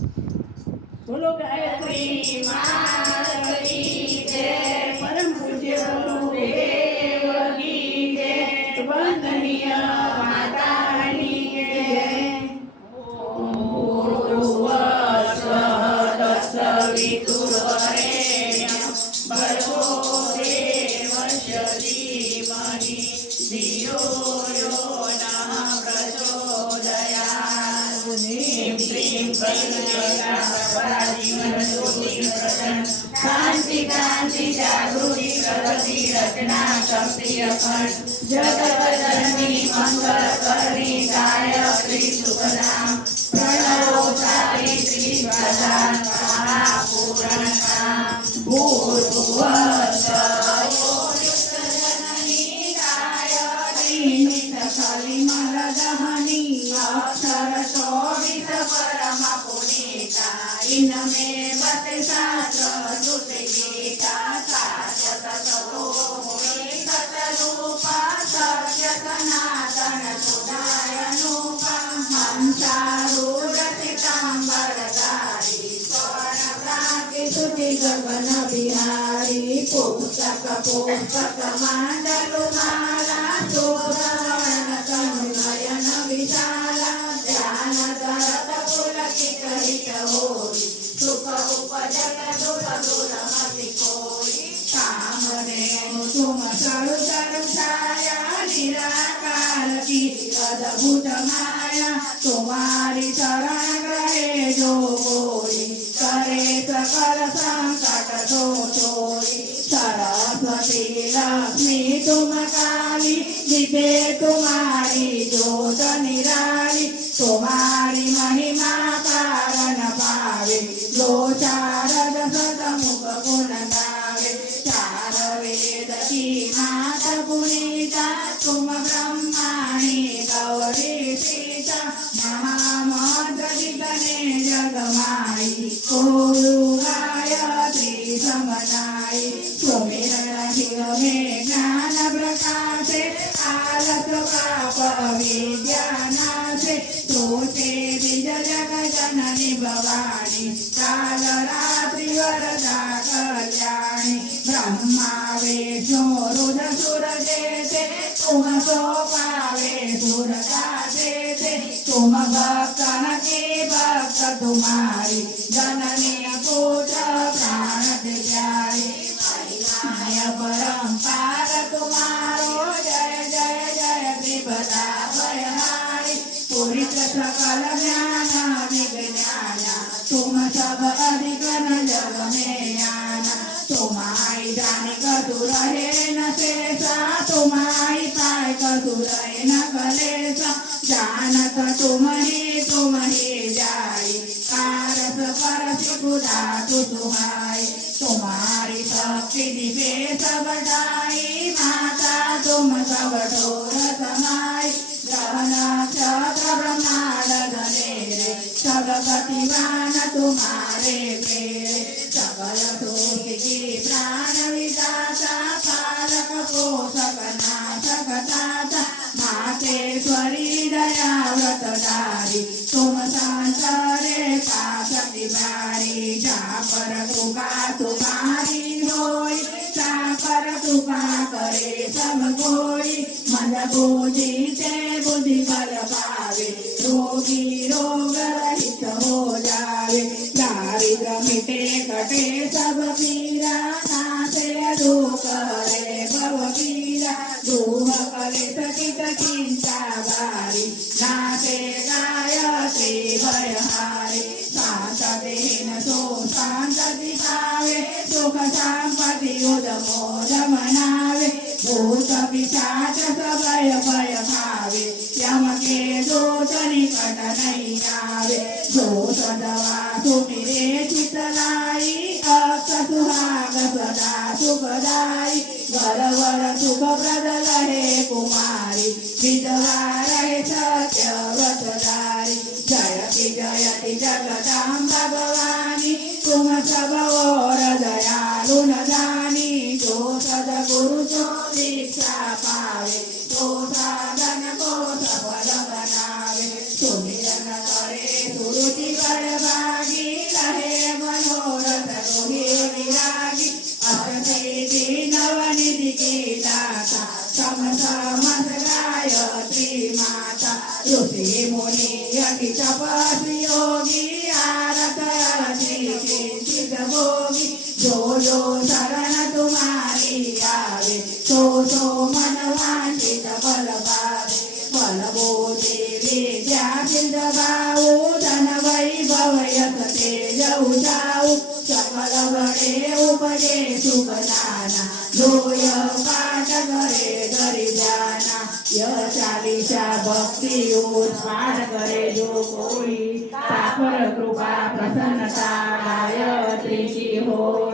બોલો ગાયત્રી માત કી જય, પરમ પૂજ્ય ગુરુદેવ કી જય, વંદનીય માતાની જય. ઓમ ભૂર્ભુવઃ તત્સવિતુર્વરેણ્યં ભર્ગો દેવસ્ય ધીમહિ ધિયો યો નઃ પ્રચોદયાत्. ह्रीं श्रीं करुणया शांति कांति जागृति प्रगति रचना शक्ति अखंड जगत मंगल गायत्री सुखदाम प्रणवोचारी श्री प्रधान महापूरणा अक्षर शोभित परम पुनीता इनमे बते शास्त्र श्रुति गीता शाश्वत ततो मुनि सतरूपा सत्य सनातन सुदायनूपा हंसारूढ़ स्वर्ण क्रांति सुति गगन बिहारी पुस्तक पुस्तक मांडलु माला शोभवर्ण तनु नयन विशाला ध्यान दरत पुलकित हित होई सुख उपजत दुख दुर्मति कोई कामधेनु तुम सरु सरु छाया निराकार की अद्भुत माया तुम्हारी शरण ग्रहे जो कोई करे सकल संकट तो छोड़ी सरस्वती लक्ष्मी तुम काली दिखे तुम्हारी ज्योत निराली तुम्हारी महिमा पार न पावे जो शारद सतमुख गुण गावे चार वेद की माता पुनीता तुम ब्रह्माणी गौरी सीता महामंत्री गणे जगमाई गुरु गायत्री समनाई सुमिरन में ज्ञान प्रकाशे आलस पाप अविद्या नाशे तोते द्विज जग जननी भवानी काल रात्रि वरदा कल्याणी ब्रह्मा विष्णु रुद्र सुर जेते तुम सो पावे सुरता देते तुम भक्तन के भक्त तुम्हारी जननी पुत्र प्राण प्यारी माया परंपार तुम्हारो जय जय जय त्रिपदा भयहारी पुरित सकल ज्ञान विज्ञान तुम सब अधिक न जग में आना तुम्हारी जाने कतु रहे न शेषा तुम्हारी पाय कतु रहे न कलेसा जानत तुम ही जाई पारस परस खुदा तु तुम्हारी तुम्हारी शक्ति दिवे सब दाई माता तुम सब ठोर समाई ग्रह नक्षत्र ब्रह्मांड धनेरे सब गतिवान तुम्हारे प्रेरे सकल दोषी की प्राण विदाता पालक पोषक नाशक दाता मातेश्वरी दया व्रतधारी तुम संसारे पाप निवारी जहाँ पर कृपा तुम्हारी होई तहाँ पर कृपा करे सब कोई मन बुद्धि से बुद्धि बल पावे रोगी रोग रहित हो जावे दारिद्र मिटे कटे सब पीरा नाशे दुख हरे भव पीरा दुख करे सकित चिंता भारी नाशे गायत्री भयहारी शांत देन सो शांत दिखावे सुख संपत्ति उदमोद मनावे भूत पिशाच भय भय भावे यम के दोष निकट नहीं आवे जो सदवा सुमिरे चितलाई अक्त सुहाग सदा सुखदाई घर वर सुख प्रद रहे कुमारी विधवा रहे सत्य व्रतधारी जयति जयति जगदाम्बा भवानी तुम सब और दयालु न जानी जो सदगुरु जो दीक्षा पावे तो साधन को सफल बनावे सुमिरन करे सुरुचि बल भागी લખતે જવું જાઉં સકલ ગણે ઉપજે સુખ નાના લોય પાઠ કરે ગરીજાના યશાલિશા ભક્તિ પાઠ કરે જો કોઈ સાકર કૃપા પ્રસન્નતા ગાયત્રી હો